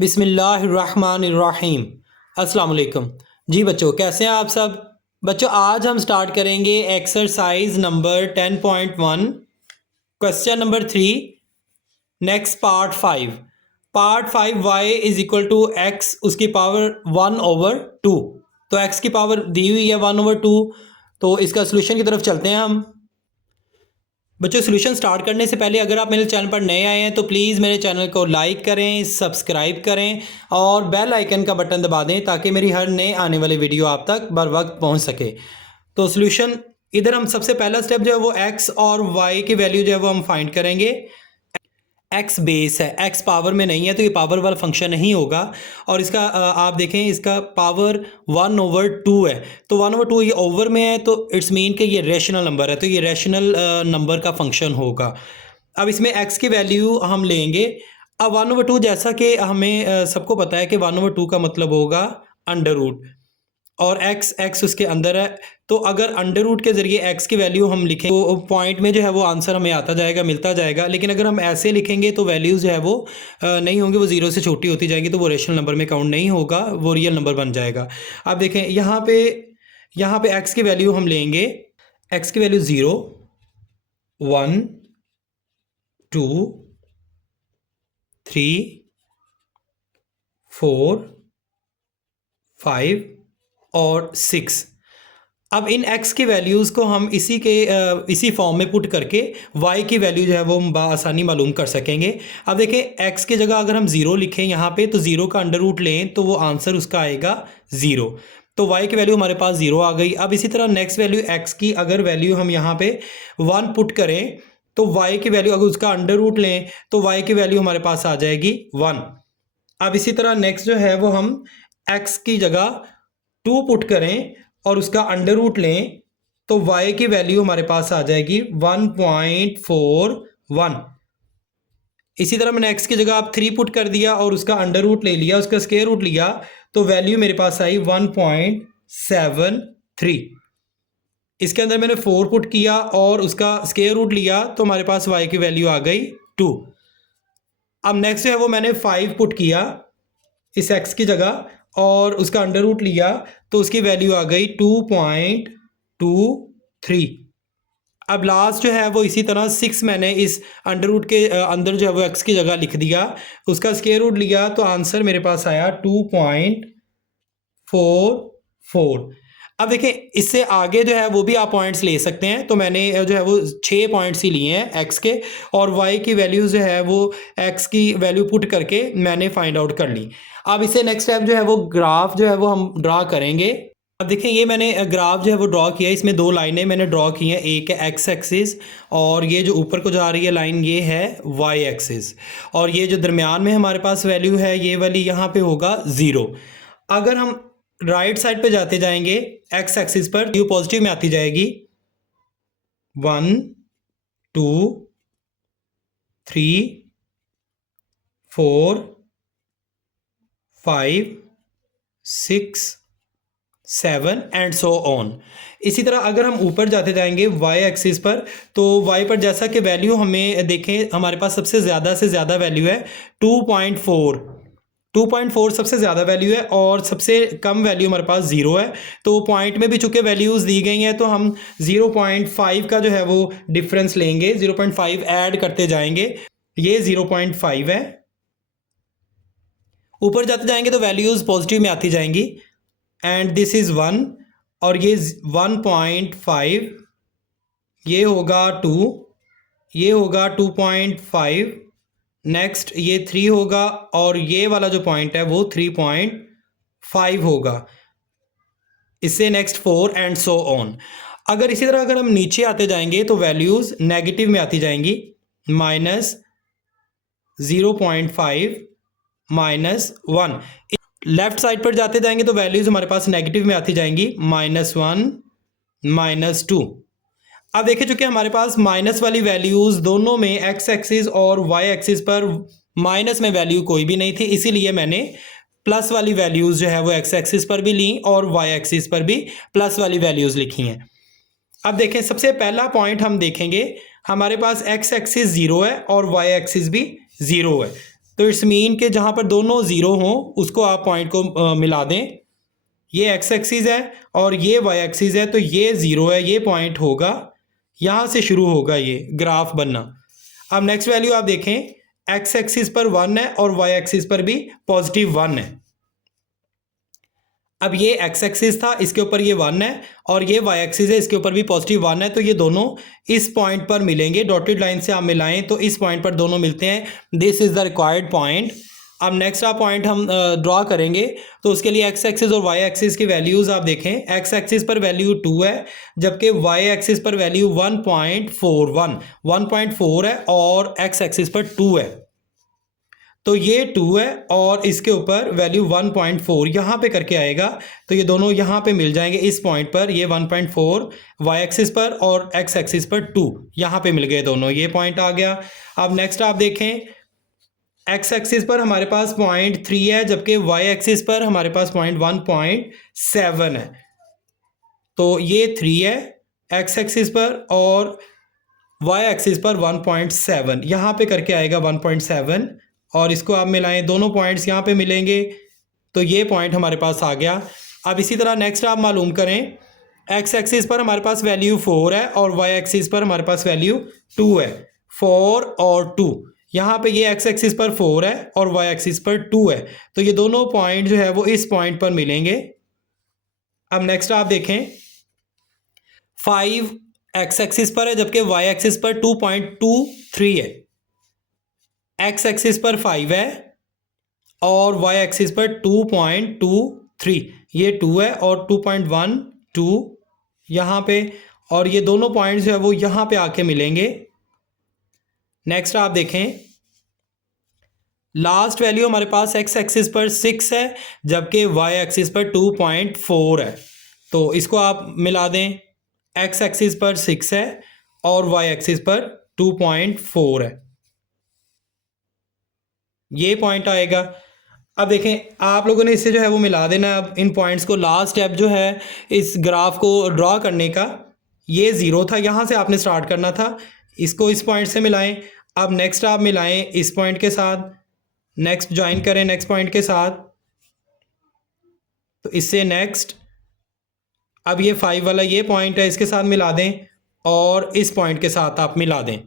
बिस्मिल्लाहिर्रहमानिर्रहीम। अस्सलाम वालेकुम। जी बच्चों, कैसे हैं आप सब? बच्चों, आज हम स्टार्ट करेंगे exercise number 10.1 question number 3 next part 5 y is equal to x उसकी पावर 1/2। तो x की पावर दी हुई है 1/2। तो इसका सोल्यूशन की तरफ चलते हैं हम। बच्चों, सोल्यूशन स्टार्ट करने से पहले अगर आप मेरे चैनल पर नए आए हैं तो प्लीज़ मेरे चैनल को लाइक करें, सब्सक्राइब करें और बेल आइकन का बटन दबा दें ताकि मेरी हर नए आने वाली वीडियो आप तक बर वक्त पहुंच सके। तो सोल्यूशन इधर हम सबसे पहला स्टेप जो है वो x और y की वैल्यू जो है वो हम फाइंड करेंगे। एक्स बेस है, एक्स पावर में नहीं है तो ये पावर वाला फंक्शन नहीं होगा। और इसका आप देखें, इसका पावर 1/2 है। तो 1/2 ये ओवर में है तो इट्स मीन कि ये रेशनल नंबर है, तो ये रेशनल नंबर का फंक्शन होगा। अब इसमें एक्स की वैल्यू हम लेंगे। अब 1/2 जैसा कि हमें सबको पता है कि 1/2 का मतलब होगा अंडर रूट, और एक्स उसके अंदर है। तो अगर अंडर रूट के ज़रिए एक्स की वैल्यू हम लिखें तो पॉइंट में जो है वो आंसर हमें आता जाएगा, मिलता जाएगा। लेकिन अगर हम ऐसे लिखेंगे तो वैल्यूज़ जो है वो नहीं होंगी, वो ज़ीरो से छोटी होती जाएंगी, तो वो रेशनल नंबर में काउंट नहीं होगा, वो रियल नंबर बन जाएगा। आप देखें यहाँ पे एक्स की वैल्यू हम लेंगे। एक्स की वैल्यू 0, 1, 2, 3, 4, 5 और 6। अब इन x की वैल्यूज़ को हम इसी फॉर्म में पुट करके y की वैल्यू जो है वो हम आसानी मालूम कर सकेंगे। अब देखें, x की जगह अगर हम 0 लिखें यहाँ पे तो 0 का अंडर रूट लें तो वो आंसर उसका आएगा 0। तो y की वैल्यू हमारे पास 0 आ गई। अब इसी तरह नेक्स्ट वैल्यू x की अगर वैल्यू हम यहाँ पे 1 पुट करें तो y की वैल्यू अगर उसका अंडर रूट लें तो y की वैल्यू हमारे पास आ जाएगी 1। अब इसी तरह नेक्स्ट जो है वो हम x की जगह 2 पुट करें और उसका अंडर रूट लें तो y की वैल्यू हमारे पास आ जाएगी 1.41। इसी तरह मैंने x की जगह आप 3 पुट कर दिया और उसका अंडर रूट ले लिया, उसका स्क्वायर रूट लिया, तो वैल्यू मेरे पास आई 1.73। इसके अंदर मैंने 4 पुट किया और उसका स्क्वायर रूट लिया तो हमारे पास y की वैल्यू आ गई 2। अब नेक्स्ट जो है वो मैंने 5 पुट किया इस x की जगह और उसका अंडर रूट लिया तो उसकी वैल्यू आ गई 2.23। अब लास्ट जो है वो इसी तरह 6 मैंने इस अंडर रूट के अंदर जो है वो x की जगह लिख दिया, उसका स्क्वायर रूट लिया तो आंसर मेरे पास आया 2.44। अब देखिए, इससे आगे जो है वो भी आप पॉइंट्स ले सकते हैं। तो मैंने जो है वो 6 पॉइंट्स ही लिए हैं x के, और y की वैल्यू जो है वो x की वैल्यू पुट करके मैंने फाइंड आउट कर ली। अब इसे नेक्स्ट स्टेप जो है वो ग्राफ जो है वो हम ड्रा करेंगे। अब देखें, ये मैंने ग्राफ जो है वो ड्रॉ किया। इसमें 2 लाइनें मैंने ड्रॉ की हैं, एक है x एक्सिस और ये जो ऊपर को जा रही है लाइन ये है y एक्सिस, और ये जो दरमियान में हमारे पास वैल्यू है ये वाली यहाँ पे होगा 0। अगर हम राइट साइड पे जाते जाएंगे x एक्सिस पर, यू पॉजिटिव में आती जाएगी 1, 2, 3, 4, 5, 6, 7 एंड सो ऑन। इसी तरह अगर हम ऊपर जाते जाएंगे y एक्सिस पर, तो y पर जैसा कि वैल्यू हमें देखें, हमारे पास सबसे ज़्यादा से ज़्यादा वैल्यू है 2.4 सबसे ज़्यादा वैल्यू है और सबसे कम वैल्यू हमारे पास 0 है। तो पॉइंट में भी चूँकि वैल्यूज़ दी गई हैं तो हम 0.5 का जो है वो डिफरेंस लेंगे, 0.5 ऐड करते जाएंगे। ये 0.5 है। ऊपर जाते जाएंगे तो वैल्यूज़ पॉजिटिव में आती जाएंगी एंड दिस इज़ 1 और ये 1.5, ये होगा 2, ये होगा 2.5, नेक्स्ट ये 3 होगा और ये वाला जो पॉइंट है वो 3.5 होगा। इससे नेक्स्ट 4 एंड सो ऑन। अगर इसी तरह अगर हम नीचे आते जाएंगे तो वैल्यूज़ नेगेटिव में आती जाएंगी, -0.5, -1। लेफ्ट साइड पर जाते जाएंगे तो वैल्यूज़ हमारे पास नेगेटिव में आती जाएंगी, -1, -2। अब देखिए, चूंकि हमारे पास माइनस वाली वैल्यूज़ दोनों में x एक्सिस और y एक्सिस पर माइनस में वैल्यू कोई भी नहीं थी, इसीलिए मैंने प्लस वाली वैल्यूज़ जो है वो x एक्सिस पर भी ली और y एक्सिस पर भी प्लस वाली वैल्यूज़ लिखी हैं। अब देखें, सबसे पहला पॉइंट हम देखेंगे, हमारे पास x एक्सिस 0 है और y एक्सिस भी 0 है। तो इट्स मीन के जहाँ पर दोनों ज़ीरो हों उसको आप पॉइंट को मिला दें। ये एक्स एक्सिस है और ये वाई एक्सिस है, तो ये ज़ीरो है, ये पॉइंट होगा, यहाँ से शुरू होगा ये ग्राफ बनना। अब नेक्स्ट वैल्यू आप देखें, एक्स एक्सिस पर 1 है और वाई एक्सिस पर भी +1 है। अब ये एक्स एक्सिस था, इसके ऊपर ये 1 है और ये वाई एक्सिस है, इसके ऊपर भी +1 है, तो ये दोनों इस पॉइंट पर मिलेंगे। डॉटेड लाइन से आप मिलाएं तो इस पॉइंट पर दोनों मिलते हैं। This is the required point. अब नेक्स्ट आप पॉइंट हम ड्रॉ करेंगे, तो उसके लिए एक्स एक्सिस और वाई एक्सिस की वैल्यूज़ आप देखें। एक्स एक्सिस पर वैल्यू 2 है, जबकि वाई एक्सिस पर वैल्यू 1.4 है और एक्स एक्सिस पर 2 है। तो ये 2 है और इसके ऊपर वैल्यू 1.4 यहाँ पे करके आएगा, तो ये दोनों यहाँ पे मिल जाएंगे इस पॉइंट पर। ये 1.4 वाई एक्सिस पर और एक्स एक्सिस पर 2 यहाँ पे मिल गए दोनों, ये पॉइंट आ गया। अब नेक्स्ट आप देखें, एक्स एक्सिस पर हमारे पास 0.3 है, जबकि वाई एक्सिस पर हमारे पास 1.7 है। तो ये 3 है एक्स एक्सिस पर और वाई एक्सिस पर 1.7 यहाँ पे करके आएगा 1.7, और इसको आप मिलाएं, दोनों पॉइंट्स यहाँ पे मिलेंगे, तो ये पॉइंट हमारे पास आ गया। अब इसी तरह नेक्स्ट आप मालूम करें, एक्स एक्सिस पर हमारे पास वैल्यू 4 है और वाई एक्सिस पर हमारे पास वैल्यू 2 है। 4 और 2, यहाँ पे ये एक्स एक्सिस पर 4 है और वाई एक्सिस पर 2 है, तो ये दोनों पॉइंट जो है वो इस पॉइंट पर मिलेंगे। अब नेक्स्ट आप देखें, 5 एक्स एक्सिस पर है, जबकि वाई एक्सिस पर 2.23 है। एक्स एक्सिस पर 5 है और वाई एक्सिस पर 2.23, ये 2 है और 2.12 यहाँ पे, और ये दोनों पॉइंट्स जो है वो यहाँ पे आके मिलेंगे। नेक्स्ट आप देखें, लास्ट वैल्यू हमारे पास एक्स एक्सिस पर 6 है, जबकि वाई एक्सिस पर 2.4 है, तो इसको आप मिला दें। एक्स एक्सिस पर 6 है और वाई एक्सिस पर 2.4 है, ये पॉइंट आएगा। अब देखें, आप लोगों ने इससे जो है वो मिला देना। अब इन पॉइंट्स को, लास्ट स्टेप जो है इस ग्राफ को ड्रॉ करने का, ये ज़ीरो था, यहाँ से आपने स्टार्ट करना था, इसको इस पॉइंट से मिलाएं। अब नेक्स्ट आप मिलाएं इस पॉइंट के साथ, नेक्स्ट ज्वाइन करें नेक्स्ट पॉइंट के साथ, तो इससे नेक्स्ट, अब ये 5 वाला ये पॉइंट है, इसके साथ मिला दें और इस पॉइंट के साथ आप मिला दें।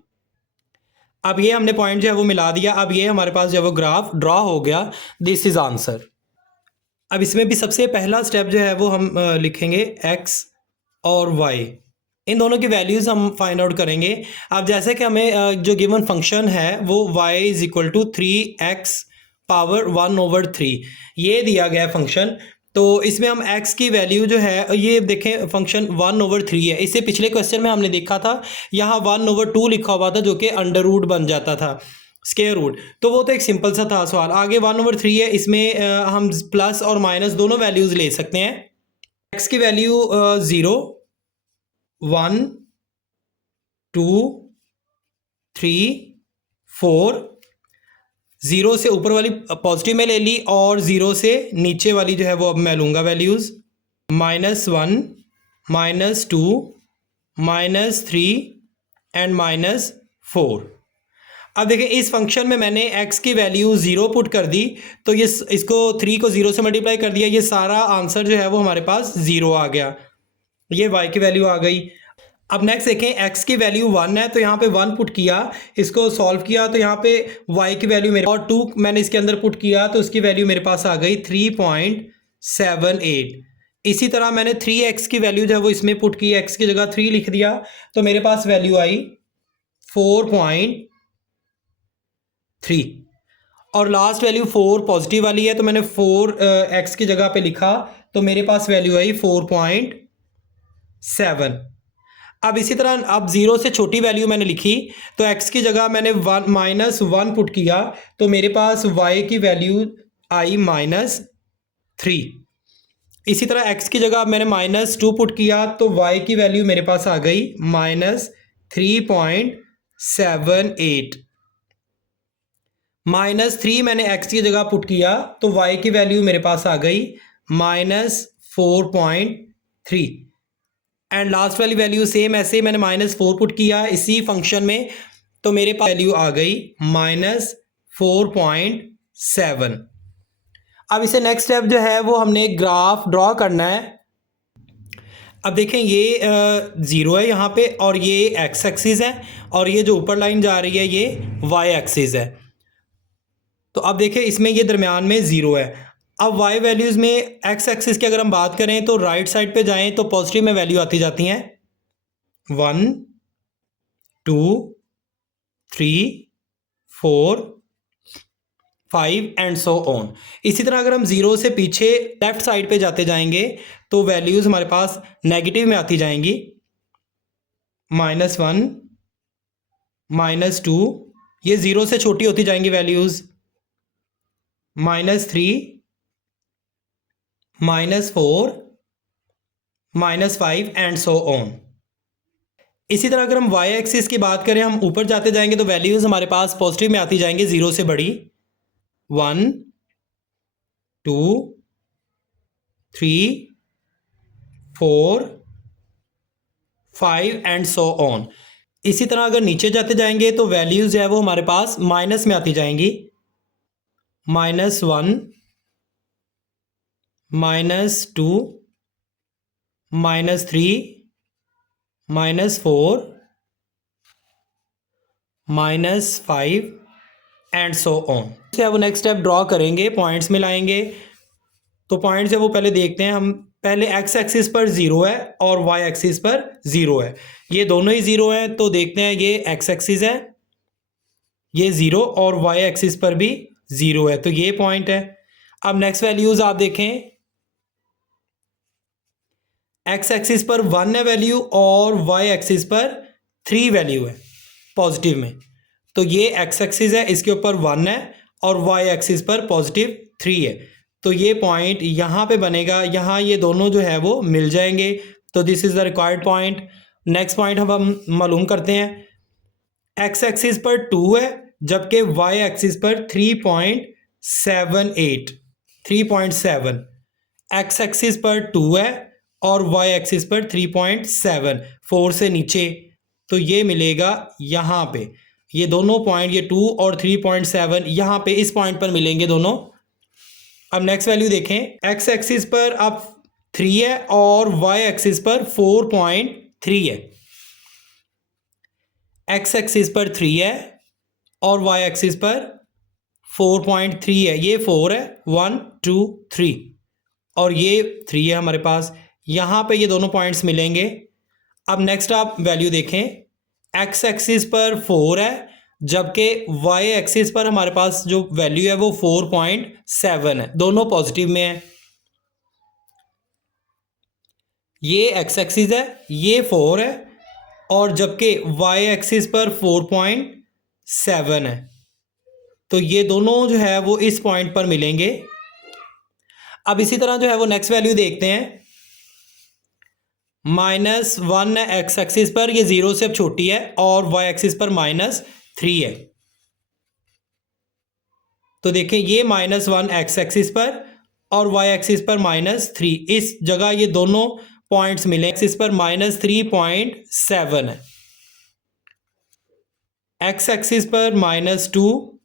अब ये हमने पॉइंट जो है वो मिला दिया। अब ये हमारे पास जो है वो ग्राफ ड्रॉ हो गया। This is answer. अब इसमें भी सबसे पहला स्टेप जो है वो हम लिखेंगे एक्स और वाई, इन दोनों की वैल्यूज़ हम फाइंड आउट करेंगे। अब जैसे कि हमें जो गिवन फंक्शन है वो y = 3x पावर 1/3 ये दिया गया फंक्शन, तो इसमें हम x की वैल्यू जो है, ये देखें फंक्शन 1/3 है। इससे पिछले क्वेश्चन में हमने देखा था यहाँ 1/2 लिखा हुआ था, जो कि अंडर रूट बन जाता था, स्क्वायर रूट, तो वो तो एक सिंपल सा था सवाल। आगे 1/3 है, इसमें हम प्लस और माइनस दोनों वैल्यूज़ ले सकते हैं। x की वैल्यू 0, 1, 2, 3, 4, 0 से ऊपर वाली पॉजिटिव में ले ली और 0 से नीचे वाली जो है वो अब मैं लूँगा वैल्यूज़, -1, -2, -3 एंड -4। अब देखें, इस फंक्शन में मैंने x की वैल्यू 0 पुट कर दी, तो ये इसको 3 को 0 से मल्टीप्लाई कर दिया, ये सारा आंसर जो है वो हमारे पास 0 आ गया, ये y की वैल्यू आ गई। अब नेक्स्ट देखें, x की वैल्यू 1 है, तो यहाँ पे 1 पुट किया, इसको सॉल्व किया, तो यहाँ पे y की वैल्यू मेरे, और 2 मैंने इसके अंदर पुट किया, तो उसकी वैल्यू मेरे पास आ गई 3.78। इसी तरह मैंने 3x की वैल्यू जो है वो इसमें पुट की, x की जगह 3 लिख दिया, तो मेरे पास वैल्यू आई 4.3, और लास्ट वैल्यू 4 पॉजिटिव वाली है, तो मैंने 4x की जगह पे लिखा, तो मेरे पास वैल्यू आई 4.7। अब इसी तरह अब 0 से छोटी वैल्यू मैंने लिखी, तो x की जगह मैंने -1 पुट किया, तो मेरे पास y की वैल्यू आई -3। इसी तरह x की जगह मैंने -2 पुट किया, तो y की वैल्यू मेरे पास आ गई -3.78। -3 मैंने x की जगह पुट किया, तो y की वैल्यू मेरे पास आ गई -4.3, एंड लास्ट वाली वैल्यू सेम ऐसे मैंने -4 पुट किया इसी फंक्शन में, तो मेरे पास वैल्यू आ गई -4.7। 7। अब इसे नेक्स्ट स्टेप जो है वो हमने ग्राफ ड्रॉ करना है। अब देखें ये 0 है यहाँ पे, और ये एक्स एक्सिस है, और ये जो ऊपर लाइन जा रही है ये वाई एक्सिस है। तो अब देखें इसमें ये दरमियान में 0 है। अब वाई वैल्यूज़ में एक्स एक्सिस की अगर हम बात करें तो राइट साइड पे जाएं तो पॉजिटिव में वैल्यू आती जाती हैं 1 2 3 4 5 एंड सो ऑन। इसी तरह अगर हम 0 से पीछे लेफ्ट साइड पे जाते जाएंगे तो वैल्यूज़ हमारे पास नेगेटिव में आती जाएंगी -1 -2, ये 0 से छोटी होती जाएंगी वैल्यूज़, -3 -4 -5 एंड सो ऑन। इसी तरह अगर हम वाई एक्सिस की बात करें, हम ऊपर जाते जाएंगे तो वैल्यूज़ हमारे पास पॉजिटिव में आती जाएंगी 0 से बड़ी 1 2 3 4 5 एंड सो ऑन। इसी तरह अगर नीचे जाते जाएंगे तो वैल्यूज़ जो है वो हमारे पास माइनस में आती जाएंगी -1 -2 -3 -4 -5 एंड सो ऑन। से वो नेक्स्ट स्टेप ड्रॉ करेंगे, पॉइंट्स मिलाएंगे। तो पॉइंट्स है वो पहले देखते हैं हम। पहले एक्स एक्सिस पर 0 है और वाई एक्सिस पर 0 है, ये दोनों ही 0 हैं। तो देखते हैं ये एक्स एक्सिस है, ये 0, और वाई एक्सिस पर भी 0 है, तो ये पॉइंट है। अब नेक्स्ट वैल्यूज़ आप देखें, एक्स एक्सिस पर 1 है वैल्यू और वाई एक्सिस पर 3 वैल्यू है पॉजिटिव में। तो ये एक्स एक्सिस है, इसके ऊपर 1 है और वाई एक्सिस पर पॉजिटिव 3 है। तो ये पॉइंट यहाँ पे बनेगा, यहाँ ये दोनों जो है वो मिल जाएंगे। तो this is the required point. Next point हम मालूम करते हैं। एक्स एक्सिस पर 2 है जबकि वाई एक्सिस पर 3.7। एक्स एक्सिस पर 2 है और वाई एक्सिस पर 3.7, 4 से नीचे। तो ये मिलेगा यहाँ पे, ये दोनों पॉइंट, ये 2 और 3.7 यहाँ पे इस पॉइंट पर मिलेंगे दोनों। अब नेक्स्ट वैल्यू देखें, एक्स एक्सिस पर अब 3 है और वाई एक्सिस पर 4.3 है। एक्स एक्सिस पर 3 है और वाई एक्सिस पर 4.3 है, ये 4 है 1 2 3 और ये 3 है हमारे पास। यहाँ पे ये दोनों पॉइंट्स मिलेंगे। अब नेक्स्ट आप वैल्यू देखें, एक्स एक्सिस पर 4 है जबकि वाई एक्सिस पर हमारे पास जो वैल्यू है वो 4.7 है, दोनों पॉजिटिव में है। ये एक्स एक्सिस है, ये 4 है, और जबकि वाई एक्सिस पर 4.7 है। तो ये दोनों जो है वो इस पॉइंट पर मिलेंगे। अब इसी तरह जो है वो नेक्स्ट वैल्यू देखते हैं, -1 है एक्स एक्सिस पर, ये 0 से अब छोटी है, और वाई एक्सिस पर -3 है। तो देखें ये -1 एक्स एक्सिस पर और वाई एक्सिस पर -3, इस जगह ये दोनों पॉइंट्स मिले। एक्सिस पर -3.7 है, एक्स एक्सिस पर -2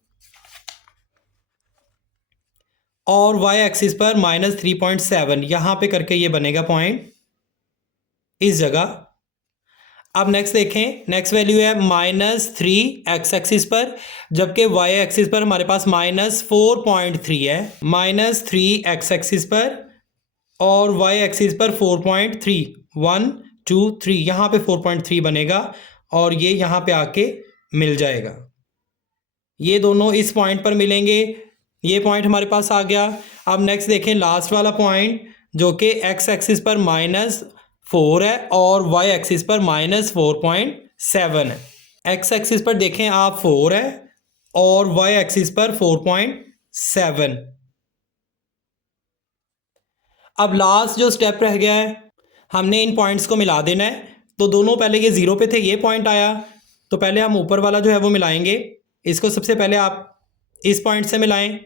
और वाई एक्सिस पर -3.7, यहाँ पे करके ये बनेगा पॉइंट इस जगह। अब नेक्स्ट देखें, नेक्स्ट वैल्यू है -3 एक्स एक्सिस पर जबकि वाई एक्सिस पर हमारे पास -4.3 है। -3 एक्स एक्सिस पर और वाई एक्सिस पर 4.3, 1 2 3, यहाँ पे 4.3 बनेगा और ये यहाँ पे आके मिल जाएगा। ये दोनों इस पॉइंट पर मिलेंगे, ये पॉइंट हमारे पास आ गया। अब नेक्स्ट देखें लास्ट वाला पॉइंट जो कि एक्स एक्सिस पर -4 है और वाई एक्सिस पर -4.7 है। एक्स एक्सिस पर देखें आप 4 है और वाई एक्सिस पर 4.7। अब लास्ट जो स्टेप रह गया है, हमने इन पॉइंट्स को मिला देना है। तो दोनों पहले ये 0 पे थे, ये पॉइंट आया, तो पहले हम ऊपर वाला जो है वो मिलाएंगे। इसको सबसे पहले आप इस पॉइंट से मिलाएं,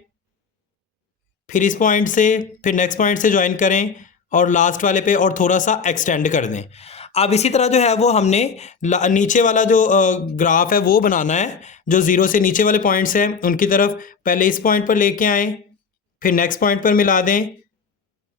फिर इस पॉइंट से, फिर नेक्स्ट पॉइंट से ज्वाइन करें और लास्ट वाले पे और थोड़ा सा एक्सटेंड कर दें। अब इसी तरह जो है वो हमने नीचे वाला जो ग्राफ है वो बनाना है, जो ज़ीरो से नीचे वाले पॉइंट्स हैं उनकी तरफ पहले इस पॉइंट पर लेके आएँ, फिर नेक्स्ट पॉइंट पर मिला दें,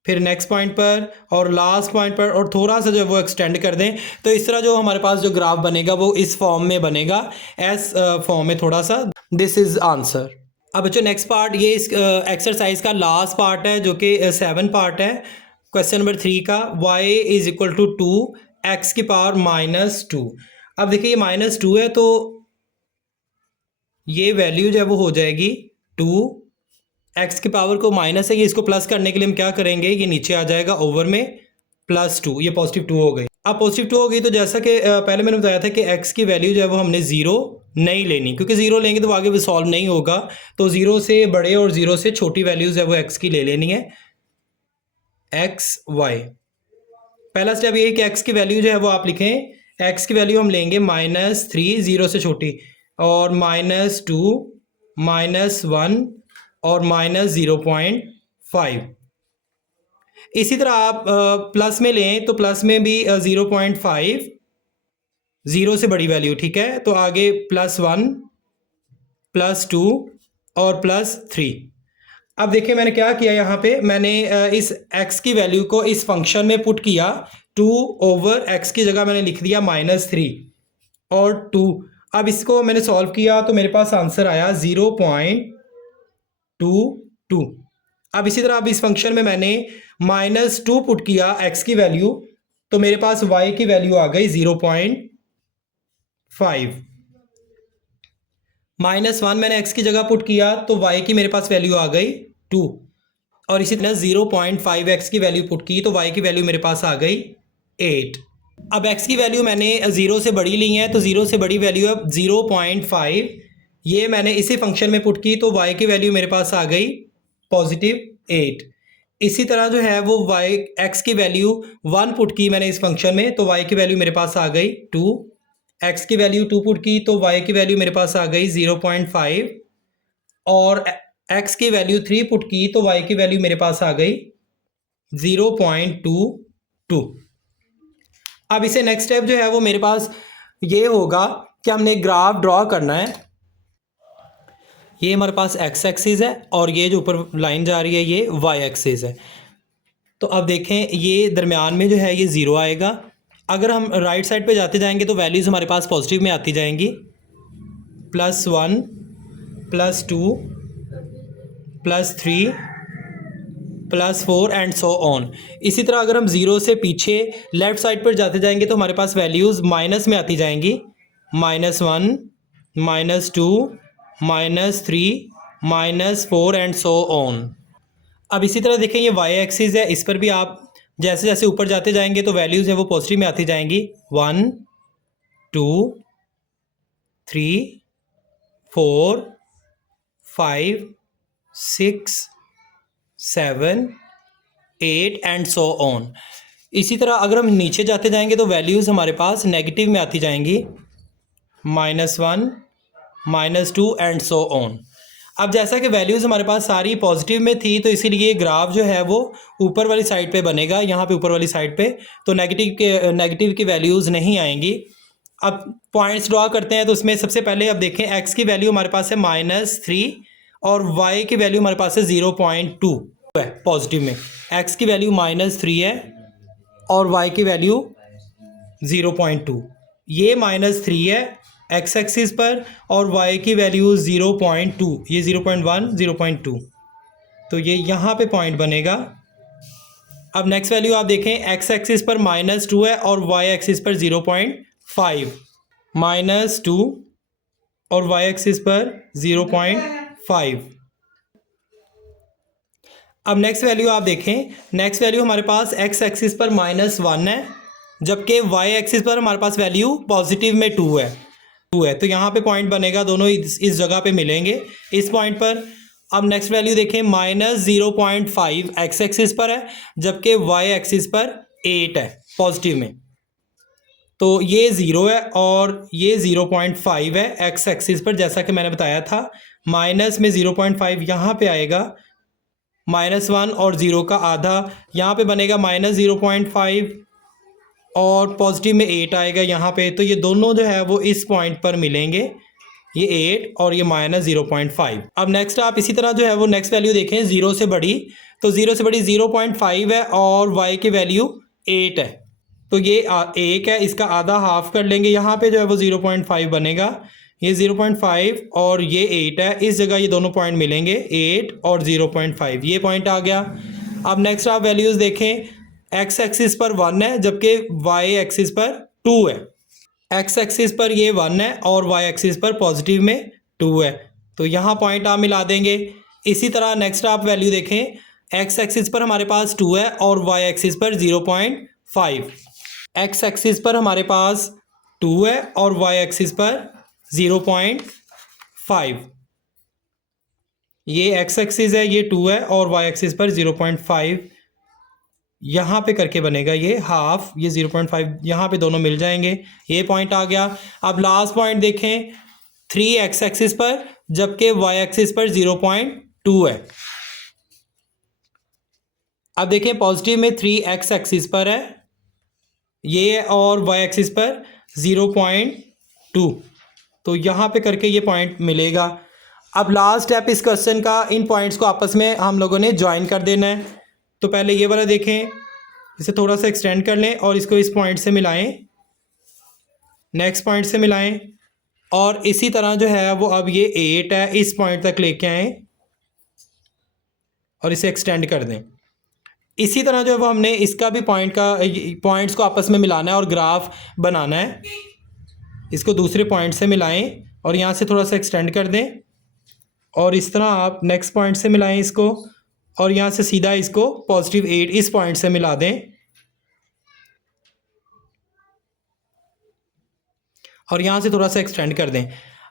फिर नेक्स्ट पॉइंट पर और लास्ट पॉइंट पर, और थोड़ा सा जो वो एक्सटेंड कर दें। तो इस तरह जो हमारे पास जो ग्राफ बनेगा वो इस फॉर्म में बनेगा, एस फॉर्म में थोड़ा सा। This is answer. अब बच्चों नेक्स्ट पार्ट, ये इस एक्सरसाइज का लास्ट पार्ट है जो कि 7 पार्ट है। क्वेश्चन नंबर 3 का y is equal to 2 x की पावर -2। अब देखिए ये -2 है तो ये वैल्यू जो है वो हो जाएगी 2, x की पावर को माइनस है, ये इसको प्लस करने के लिए हम क्या करेंगे, ये नीचे आ जाएगा ओवर में +2, ये +2 हो गई। अब +2 हो गई तो जैसा कि पहले मैंने बताया था कि x की वैल्यू जो है वो हमने 0 नहीं लेनी, क्योंकि 0 लेंगे तो वो आगे भी सॉल्व नहीं होगा। तो 0 से बड़े और 0 से छोटी वैल्यूज़ है वो x की ले लेनी है, x y। पहला स्टेप ये है कि x की वैल्यू जो है वो आप लिखें, x की वैल्यू हम लेंगे -3 0 से छोटी, और -2 -1 और -0.5। इसी तरह आप प्लस में लें तो प्लस में भी 0.5 0 से बड़ी वैल्यू, ठीक है। तो आगे +1 +2 और +3। अब देखिए मैंने क्या किया, यहाँ पे मैंने इस x की वैल्यू को इस फंक्शन में पुट किया, 2/x की जगह मैंने लिख दिया -3 और 2। अब इसको मैंने सॉल्व किया तो मेरे पास आंसर आया 0.22। अब इसी तरह अब इस फंक्शन में मैंने -2 पुट किया x की वैल्यू, तो मेरे पास y की वैल्यू आ गई 0.5। -1 मैंने x की जगह पुट किया तो y की मेरे पास वैल्यू आ गई 2, और इसी तरह 0.5x की वैल्यू पुट की तो y की वैल्यू मेरे पास आ गई 8। अब x की वैल्यू मैंने 0 से बड़ी ली है, तो 0 से बड़ी वैल्यू है 0.5, ये मैंने इसी फंक्शन में पुट की तो y की वैल्यू मेरे पास आ गई +8। इसी तरह जो है वो x की वैल्यू 1 पुट की मैंने इस फंक्शन में, तो y की वैल्यू मेरे पास आ गई 2। x की वैल्यू 2 पुट की तो y की वैल्यू मेरे पास आ गई 0.5, और x की वैल्यू 3 पुट की तो y की वैल्यू मेरे पास आ गई 0.22। अब इसे नेक्स्ट स्टेप जो है वो मेरे पास ये होगा कि हमने ग्राफ ड्रॉ करना है। ये हमारे पास x एक्सिस है और ये जो ऊपर लाइन जा रही है ये y एक्सिस है। तो अब देखें ये दरमियान में जो है ये 0 आएगा। अगर हम राइट साइड पे जाते जाएंगे तो वैल्यूज़ हमारे पास पॉजिटिव में आती जाएंगी, +1 +2 +3 +4 एंड सो ऑन। इसी तरह अगर हम 0 से पीछे लेफ़्ट साइड पर जाते जाएंगे तो हमारे पास वैल्यूज़ माइनस में आती जाएंगी, -1 -2 -3 -4 एंड सो ऑन। अब इसी तरह देखें ये y एक्सिस है, इस पर भी आप जैसे जैसे ऊपर जाते जाएंगे तो वैल्यूज़ है वो पॉजिटिव में आती जाएंगी, 1 2 3 4 5 6 7 8 एंड सो ऑन। इसी तरह अगर हम नीचे जाते जाएंगे तो वैल्यूज़ हमारे पास नेगेटिव में आती जाएंगी, -1 -2 एंड सो ऑन। अब जैसा कि वैल्यूज़ हमारे पास सारी पॉजिटिव में थी तो इसीलिए ग्राफ जो है वो ऊपर वाली साइड पे बनेगा, यहाँ पे ऊपर वाली साइड पे, तो नेगेटिव की वैल्यूज़ नहीं आएंगी। अब पॉइंट्स ड्रॉ करते हैं तो उसमें सबसे पहले अब देखें x की वैल्यू हमारे पास है -3 और y की वैल्यू हमारे पास है 0.2 है पॉजिटिव में। x की वैल्यू -3 है और y की वैल्यू 0.2, ये -3 है x एक्सिस पर और y की वैल्यू 0.2, ये 0.1 0.2, तो ये यहाँ पे पॉइंट बनेगा। अब नेक्स्ट वैल्यू आप देखें x एक्सिस पर -2 है और y एक्सिस पर 0.5, -2 और y एक्सिस पर 0.5। अब नेक्स्ट वैल्यू आप देखें, नेक्स्ट वैल्यू हमारे पास x एक्सिस पर -1 है, जबकि y एक्सिस पर हमारे पास वैल्यू पॉजिटिव में 2 है, तो यहाँ पे पॉइंट बनेगा, दोनों इस जगह पे मिलेंगे इस पॉइंट पर। अब नेक्स्ट वैल्यू देखें, -0.5 x एक्सिस पर है जबकि y एक्सिस पर 8 है पॉजिटिव में, तो ये 0 है और ये 0.5 है x एक्सिस पर, जैसा कि मैंने बताया था। माइनस में 0.5 यहाँ पे आएगा, -1 और 0 का आधा यहाँ पे बनेगा -0.5, और पॉजिटिव में 8 आएगा यहाँ पे, तो ये दोनों जो है वो इस पॉइंट पर मिलेंगे, ये 8 और ये -0.5। अब नेक्स्ट आप इसी तरह जो है वो नेक्स्ट वैल्यू देखें 0 से बड़ी, तो 0 से बड़ी 0.5 है और y की वैल्यू 8 है, तो ये 1 है, इसका आधा हाफ कर लेंगे, यहाँ पे जो है वो 0.5 बनेगा, ये 0.5 और ये 8 है, इस जगह ये दोनों पॉइंट मिलेंगे 8 और 0.5, ये पॉइंट आ गया। अब नेक्स्ट आप वैल्यूज़ देखें, x एक्सिस पर 1 है जबकि y एक्सिस पर 2 है, x एक्सिस पर ये 1 है और y एक्सिस पर पॉजिटिव में 2 है, तो यहाँ पॉइंट आप मिला देंगे। इसी तरह नेक्स्ट आप वैल्यू देखें, x एक्सिस पर हमारे पास 2 है और y एक्सिस पर 0.5, x एक्सिस पर हमारे पास 2 है और y एक्सिस पर 0.5, ये x एक्सिस है, ये 2 है और y एक्सिस पर 0.5, यहाँ पे करके बनेगा ये हाफ, ये 0.5 यहाँ पे दोनों मिल जाएंगे, ये पॉइंट आ गया। अब लास्ट पॉइंट देखें 3x एक्सिस पर जबकि y एक्सिस पर 0.2 है। अब देखें पॉजिटिव में 3x एक्सिस पर है ये और y एक्सिस पर 0.2, तो यहाँ पे करके ये पॉइंट मिलेगा। अब लास्ट स्टेप इस क्वेश्चन का, इन पॉइंट्स को आपस में हम लोगों ने ज्वाइन कर देना है। तो पहले ये वाला देखें, इसे थोड़ा सा एक्सटेंड कर लें और इसको इस पॉइंट से मिलाएं, नेक्स्ट पॉइंट से मिलाएं, और इसी तरह जो है वो अब ये 8 है, इस पॉइंट तक लेके आएँ और इसे एक्सटेंड कर दें। इसी तरह जो है वो हमने इसका भी पॉइंट्स को आपस में मिलाना है और ग्राफ बनाना है। इसको दूसरे पॉइंट से मिलाएं और यहाँ से थोड़ा सा एक्सटेंड कर दें और इस तरह आप नेक्स्ट पॉइंट से मिलाएं इसको और यहाँ से सीधा इसको +8 इस पॉइंट से मिला दें और यहाँ से थोड़ा सा एक्सटेंड कर दें।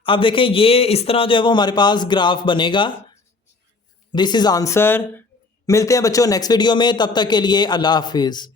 अब देखें ये इस तरह जो है वो हमारे पास ग्राफ बनेगा। This is answer. मिलते हैं बच्चों नेक्स्ट वीडियो में, तब तक के लिए अल्लाह हाफिज़।